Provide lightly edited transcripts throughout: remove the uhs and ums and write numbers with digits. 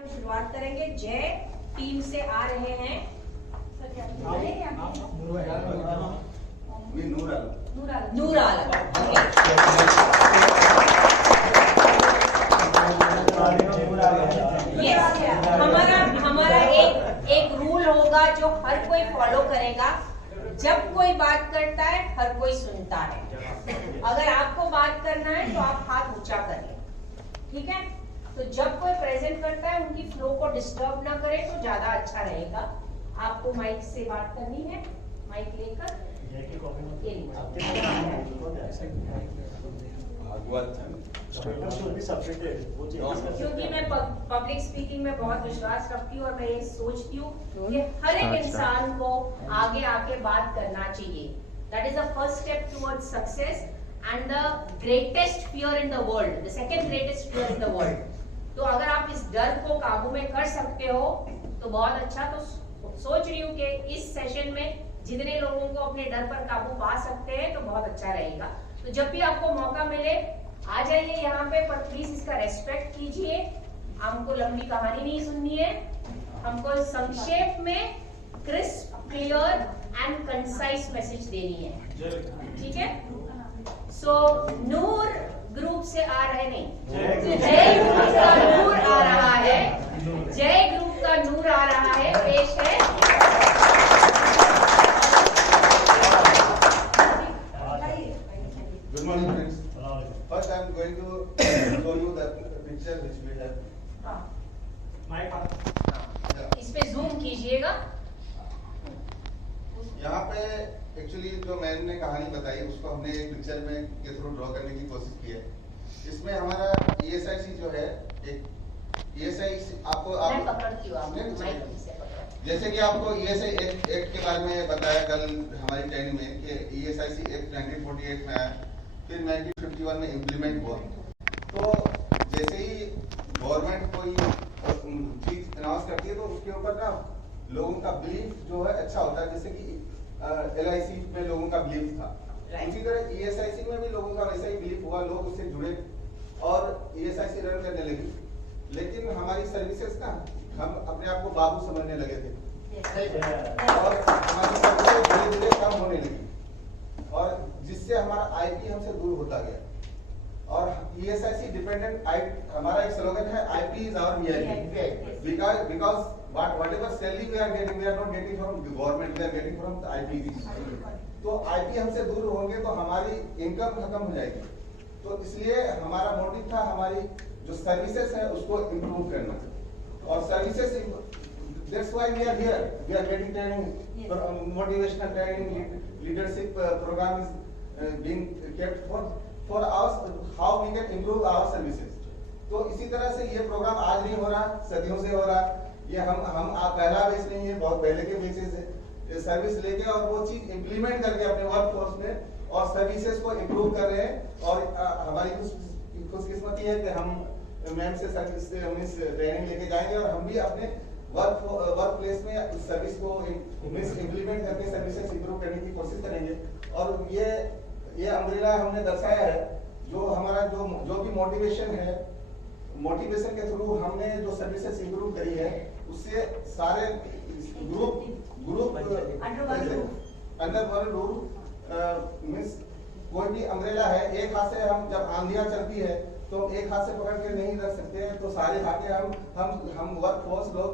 हम शुरुआत करेंगे। जय टीम से आ रहे हैं नूर आलम। हमारा एक रूल होगा जो हर कोई फॉलो करेगा। जब कोई बात करता है हर कोई सुनता है। अगर आपको बात करना है तो आप हाथ ऊंचा करिए, ठीक है? तो जब कोई प्रेजेंट करता है उनकी फ्लो को डिस्टर्ब ना करे तो ज्यादा अच्छा रहेगा। आपको माइक से बात करनी है, माइक लेकर क्योंकि मैं पब्लिक स्पीकिंग में बहुत विश्वास रखती हूँ और मैं ये सोचती हूँ कि हर एक इंसान को आगे आके बात करना चाहिए। That is the first step towards success and the greatest fear in the world, the second greatest fear in the world. तो अगर आप इस डर को काबू में कर सकते हो तो बहुत अच्छा। तो सोच रही हूँ कि इस सेशन में जितने लोगों को अपने डर पर काबू पा सकते हैं तो बहुत अच्छा रहेगा। तो जब भी आपको मौका मिले आ जाइए यहाँ पे, पर प्लीज इसका रेस्पेक्ट कीजिए। हमको लंबी कहानी नहीं सुननी है, हमको संक्षेप में crisp, clear and concise message देनी है, ठीक है? सो नूर ग्रुप से आ रहे नहीं, जय ग्रुप का नूर आ रहा है, जय ग्रुप का नूर आ रहा है। पेश है Good morning, friends. First, I am going to show you the picture which we have. इस पे जूम कीजिएगा। यहाँ पे एक्चुअली जो मैंने कहानी बताई उसको हमने एक पिक्चर में के थ्रू ड्रॉ करने की कोशिश की है। इसमें हमारा ESIC जो है, एक ESIC आपको मैं पकड़ती हूँ, आप माइक से पकड़ो। जैसे कि आपको ESI एक्ट के बारे में बताया कल हमारी ट्रेनिंग में कि ESIC एक्ट 1948 में आया, फिर 1951 में इम्प्लीमेंट हुआ। तो जैसे ही गवर्नमेंट कोई चीज अनाउंस करती है तो उसके ऊपर ना लोगों का बिलीफ जो है अच्छा होता है। जैसे कि LIC में लोगों का बिलीफ था, उसी तरह ESIC में भी लोगों का वैसा ही बिलीफ हुआ, लोग उससे जुड़े और ESIC रन करने लगे। लेकिन हमारी सर्विसेज ना हम अपने आप को बाबू समझने लगे थे और हमारी सर्विसेज धीरे धीरे कम होने लगी और जिससे हमारा IP हमसे दूर होता गया। और ESIC डिपेंडेंट, हमारा एक स्लोगन है IP is our VIP, because whatever salary we are getting, we are not getting from the government, we are getting from the IP। तो IP हमसे दूर होंगे तो हमारी इनकम खत्म हो जाएगी। तो इसलिए हमारा मोटिव था हमारी जो सर्विसेज है उसको इम्प्रूव करना और services, that's why we are here, we are getting training, motivational training, leadership program is being kept for us, how we can improve our services। तो इसी तरह से ये प्रोग्राम आज नहीं हो रहा, सदियों से हो रहा। ये हम पहला बेस नहीं है, बहुत पहले के बेसिस है। सर्विस लेके और वो चीज इम्प्लीमेंट करके अपने वर्क फोर्स में और सर्विसेज को इम्प्रूव कर रहे हैं। और हमारी खुशकिस्मती है कि हम मैम से सर्विस से हम इस ट्रेनिंग लेके जाएंगे और हम भी अपने वर्क प्लेस में उस सर्विस को इम्प्लीमेंट करके सर्विसेज इम्प्रूव करने की कोशिश करेंगे। और ये अम्ब्रेला हमने दर्शाया है, जो हमारा जो भी मोटिवेशन है, मोटिवेशन के थ्रू हमने जो सर्विसेज इम्प्रूव करी है उससे सारे group under one roof means कोई भी अम्ब्रेला है, एक हाथ से हम जब आंधियां चलती है तो एक हाथ से पकड़ के नहीं रख सकते हैं, तो सारे हाथे हम वर्क फोर्स लोग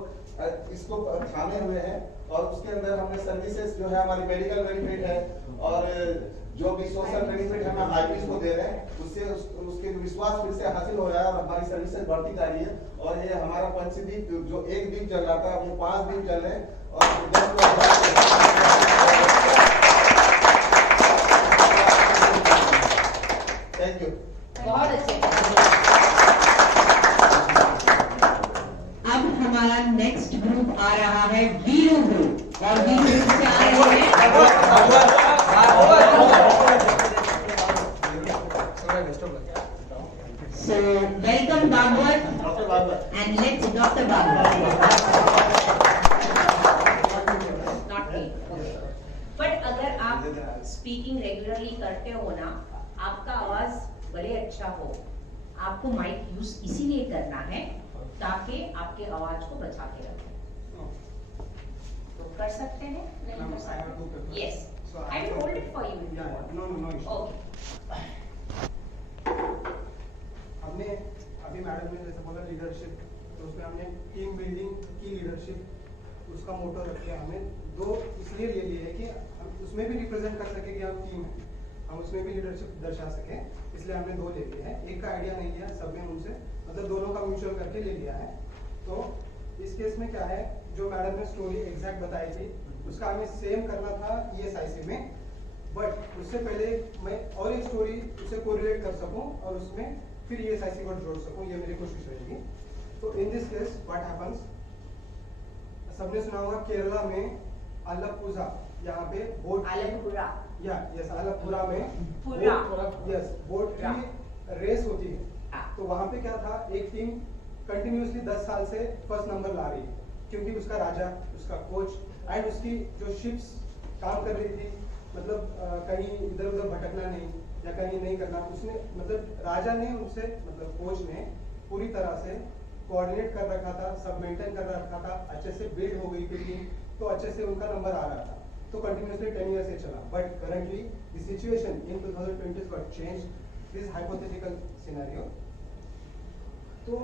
इसको थामे हुए हैं। और उसके अंदर हमने सर्विसेज जो है हमारी मेडिकल बेनिफिट है और जो भी सोशल बेनिफिट हम IPs को दे रहे हैं, उससे उसके विश्वास फिर से हासिल हो रहा है और हमारी सर्विसेज बढ़ती जा रही है। और ये हमारा पंचदीप जो एक दीप जल रहा था, अब ये 5 दीप जल रहे हैं और थैंक यू, बहुत अच्छे। अब हमारा नेक्स्ट ग्रुप आ रहा है वीरू ग्रुप और वीरू ग्रुप से आ रहे हैं So welcome Bhagwat and let's Dr. Bhagwat. Not me. But अगर आप स्पीकिंग रेगुलरली करते हो ना, आपका आवाज भले अच्छा हो, आपको माइक यूज इसीलिए करना है ताकि आपके आवाज को बचा के रखें। तो कर सकते हैं, नहीं कर सकते? Yes, I will hold it for you. No issue. Okay, हमने अभी मैडम ने जैसे बोला लीडरशिप, तो उसमें हमने टीम बिल्डिंग की लीडरशिप, उसका मोटो रखे हमें दो इसलिए ले लिए है कि हम उसमें भी रिप्रेजेंट कर सके कि हम टीम है, हम उसमें भी लीडरशिप दर्शा सके, इसलिए हमने दो ले लिए हैं। एक का आइडिया नहीं लिया, सब ने उनसे मतलब दोनों का म्यूचुअल करके ले लिया है। तो इस केस में क्या है, जो मैडम ने स्टोरी एग्जैक्ट बताई थी उसका हमें सेम करना था ESIC में, बट उससे पहले मैं और एक स्टोरी उसे कोरिलेट कर सकूं और उसमें फिर ESIC को जोड़ सकूं, ये मेरी कोशिश रहेगी। तो in this case what happens, सबने सुना होगा केरला में अलप्पुझा, यहाँ पे बोट आलमपुरा, यस अलप्पुरा में पुरा। यस बोट की रेस होती है। हाँ। तो वहाँ पे क्या था, एक टीम कंटिन्यूसली 10 साल से फर्स्ट नंबर ला रही है, क्योंकि उसका राजा, उसका कोच एंड उसकी जो शिप्स काम कर रही थी, मतलब कहीं इधर उधर भटकना नहीं या कहीं नहीं करना, उसने मतलब राजा ने उनसे मतलब कोच ने पूरी तरह से कोऑर्डिनेट कर रखा था, सब मेंटेन कर रखा था, अच्छे से बिल्ड हो गई थी टीम, तो अच्छे से उनका नंबर आ रहा था। तो कंटिन्यूसली 10 ईयर से चला, but currently the situation in 2020 got change, this hypothetical scenario. तो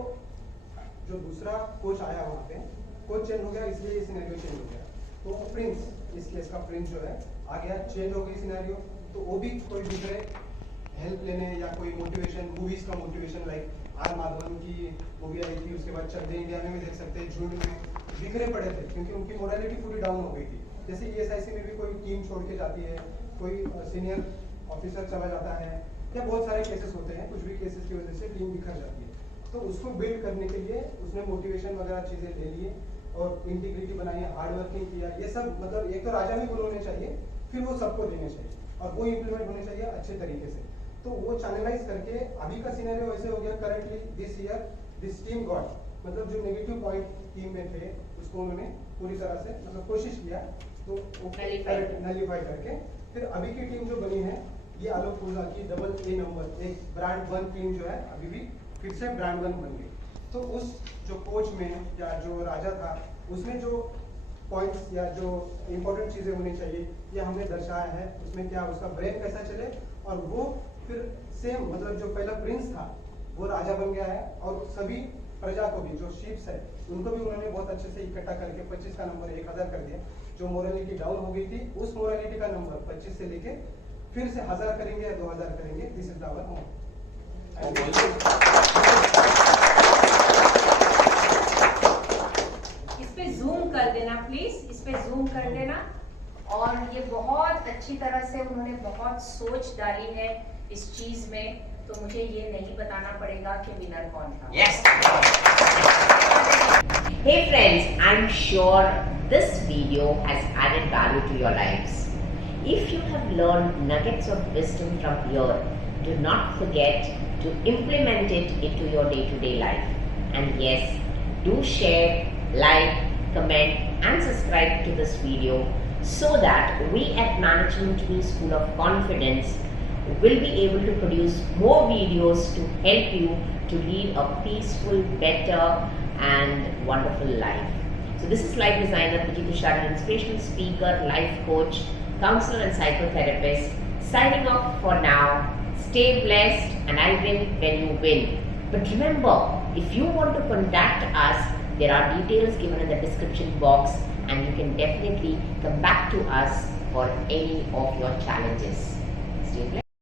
जो दूसरा कोच आया वहाँ पे, कोच चेंज हो गया, इसलिए ये सिनेरियो चेंज हो गया। तो प्रिंस, इस केस का प्रिंस जो है आ गया, चेंज हो गई सिनेरियो, तो वो भी कोई दूसरे हेल्प लेने या कोई मोटिवेशन, मूवीज का मोटिवेशन लाइक आर माधवन की मूवी आई थी, उसके बाद चक दे इंडिया में भी देख सकते हैं, झुंड में बिखरे पड़े थे क्योंकि उनकी मोरालिटी पूरी डाउन हो गई थी। जैसे ESIC में भी कोई टीम छोड़ के जाती है, कोई सीनियर ऑफिसर चला जाता है, या बहुत सारे केसेस होते हैं, कुछ भी केसेस की वजह से टीम बिखर जाती है। तो उसको बिल्ड करने के लिए उसने मोटिवेशन वगैरह चीजें ले लिए और इंटीग्रिटी बनाई, हार्ड वर्किंग किया, ये सब मतलब एक तो राजा भी गुण होने चाहिए, फिर वो सबको देने चाहिए और वो इम्प्लीमेंट होने चाहिए अच्छे तरीके से। तो वो चैनलाइज करके अभी का सिनेरियो ऐसे हो गया, currently this year this team got, मतलब जो नेगेटिव पॉइंट टीम में थे उसको उन्होंने पूरी तरह से मतलब कोशिश किया, तो नलीफाई करके फिर अभी की टीम जो बनी है, ये अलप्पुझा की AA नंबर एक ब्रांड 1 टीम जो है अभी भी फिर से ब्रांड 1 बन गई। तो उस जो कोच में या जो राजा था, उसमें जो पॉइंट्स या जो इंपॉर्टेंट चीजें होनी चाहिए ये हमने दर्शाया है। उसमें क्या, उसका ब्रेन कैसा चले, और वो फिर सेम मतलब जो पहला प्रिंस था वो राजा बन गया है, और सभी प्रजा को भी जो शीप्स है उनको भी उन्होंने बहुत अच्छे से इकट्ठा करके 25 का नंबर 1000 कर दिया। जो मोरालिटी डाउन हो गई थी, उस मोरालिटी का नंबर 25 से लेके फिर से 1000 करेंगे या 2000 करेंगे। This is our home. इस पे जूम कर देना प्लीज, इस पे जूम कर देना। और ये बहुत अच्छी तरह से उन्होंने बहुत सोच डाली है इस चीज में, तो मुझे ये नहीं बताना पड़ेगा कि विनर कौन था। Yes. Hey friends, I'm sure this video has added value to your lives. If you have learned nuggets of wisdom from here, do not forget to implement it into your day-to-day life. And yes, do share, like, comment and subscribe to this video so that we at Management Me School of Confidence will be able to produce more videos to help you to lead a peaceful, better and wonderful life. So this is life designer Pujit Tushar, an inspirational speaker, life coach, counselor and psychotherapist, signing off for now. Stay blessed and I win when you win. But remember, if you want to contact us, there are details given in the description box and you can definitely come back to us for any of your challenges.